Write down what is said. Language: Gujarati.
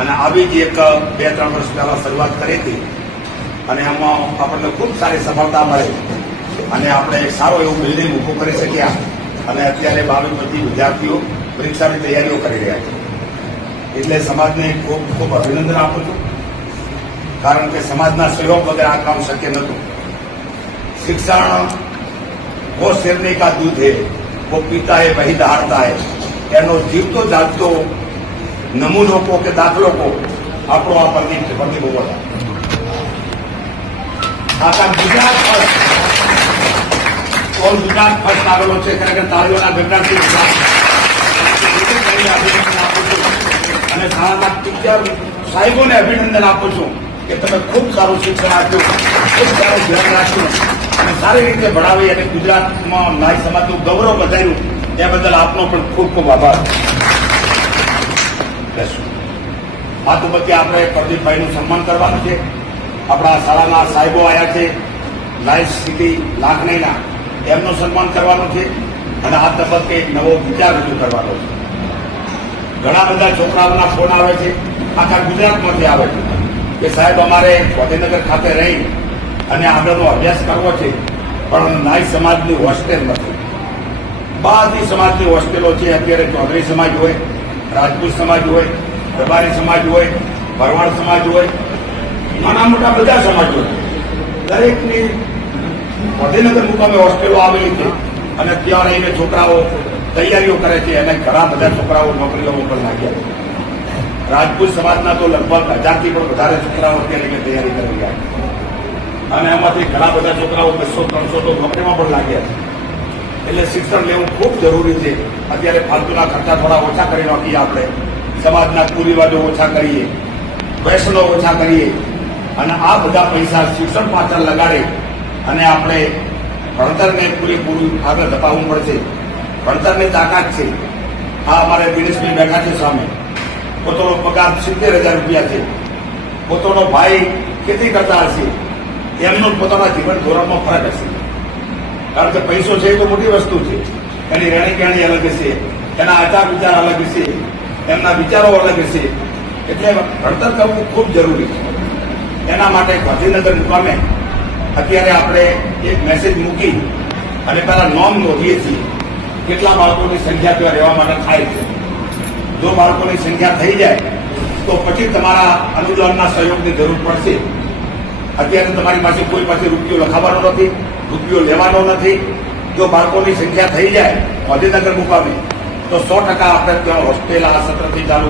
અને આવી જ એક 2-3 વર્ષ પહેલા શરૂઆત કરી હતી અને એમાં આપણને ખૂબ સારી સફળતા મળી અને આપણે એક સારો એવું બિલ્ડિંગ ઊભું કરી શક્યા અને અત્યારે 22-25 વિદ્યાર્થીઓ પરીક્ષાની તૈયારીઓ કરી રહ્યા છે. એટલે સમાજને ખૂબ ખૂબ અભિનંદન આપું છું, કારણ કે સમાજના સહયોગ વગર આ કામ શક્ય નહોતું. શિક્ષણ વો શેરને કા દૂધ હે, વો પીતા હે વહી દહાડતા હે. એનો જીવતો જાગતો નમૂનો કો કે દાખલો કો આપણો આ પ્રદીપ છે, પ્રદીપ ઉભા. આખા ગુજરાત ફર્સ્ટ આવેલો છે. ખરેખર તાળીઓના ગગડાથી અને શાળાના ટીચર સાહેબોને અભિનંદન આપું છું કે તમે ખૂબ સારું શિક્ષણ આપ્યું, ખૂબ સારું ધ્યાન રાખ્યું અને સારી રીતે ભણાવી અને ગુજરાતમાં નારી સમાજનું ગૌરવ વધાર્યું. એ બદલ આપનો પણ ખૂબ ખૂબ આભાર. આ તબક્કે આપણે પ્રદીપભાઈનું સન્માન કરવાનું છે. આપણા શાળાના સાહેબો આવ્યા છે, લાયન્સ સિટી લાખણીના, એમનું સન્માન કરવાનું છે અને આ તબક્કે એક નવો વિચાર રજૂ કરવાનો છે. ઘણા બધા છોકરાઓના ફોન આવે છે, આખા ગુજરાતમાંથી આવે છે કે સાહેબ અમારે ગાંધીનગર ખાતે રહી અને આગળનો અભ્યાસ કરવો છે, પણ નાઈ સમાજની હોસ્ટેલ નથી. બધી સમાજની હોસ્ટેલો છે. અત્યારે ચૌધરી સમાજ હોય, રાજપૂત સમાજ હોય, રબારી સમાજ હોય, ભરવાડ સમાજ હોય, નાના મોટા બધા સમાજ હોય, દરેકની ગાંધીનગર મુકામે હોસ્ટેલો આવેલી છે અને ત્યાં રહીને છોકરાઓ તૈયારીઓ કરે છે અને ઘણા બધા છોકરાઓ નોકરીઓમાં પણ લાગ્યા છે. રાજપૂત સમાજના તો લગભગ 1000થી પણ વધારે છોકરાઓ અત્યારે તૈયારી કરી રહ્યા છે અને એમાંથી ઘણા બધા છોકરાઓ 200-300 તો નોકરીમાં પણ લાગ્યા છે. એટલે શિક્ષણ લેવું ખૂબ જરૂરી છે. અત્યારે ફાલતુના ખર્ચા થોડા ઓછા કરી નાખીએ, આપણે સમાજના કુરિવાજો ઓછા કરીએ, વ્યસનો ઓછા કરીએ અને આ બધા પૈસા શિક્ષણ પાછળ લગાડે અને આપણે ભણતરને પૂરેપૂરું આગળ ધપાવવું પડશે. ભણતરની તાકાત છે. આ અમારે દિનેશભાઈ બેઠા છે સામે, પોતાનો પગાર 70,000 રૂપિયા છે. પોતાનો ભાઈ ખેતી કરતા હશે, એમનું પોતાના જીવન ધોરણમાં ફરક હશે. કારણ કે પૈસો છે એ તો મોટી વસ્તુ છે, એની રહેણી કહેણી અલગ હશે, એના આચાર વિચાર અલગ હશે, એમના વિચારો અલગ હશે. એટલે ભણતર કરવું ખૂબ જરૂરી છે. એના માટે ગાંધીનગર મુકામે અત્યારે આપણે એક મેસેજ મૂકી અને પહેલા નોંધ નોંધીએ છીએ કેટલા બાળકોની સંખ્યા ત્યાં રહેવા માટે થાય છે. જો બાળકોની સંખ્યા થઈ જાય તો પછી તમારા અનુદાનના સહયોગની જરૂર પડશે. અત્યારે તમારી પાસે કોઈ પાસે રૂપિયો લખાવવાનો નથી, રૂપિયો લેવાનો નથી. જો બાળકોની સંખ્યા થઈ જાય ગાંધીનગર મુકામે તો 100% આપણે ત્યાં હોસ્ટેલ આ સત્રથી ચાલુ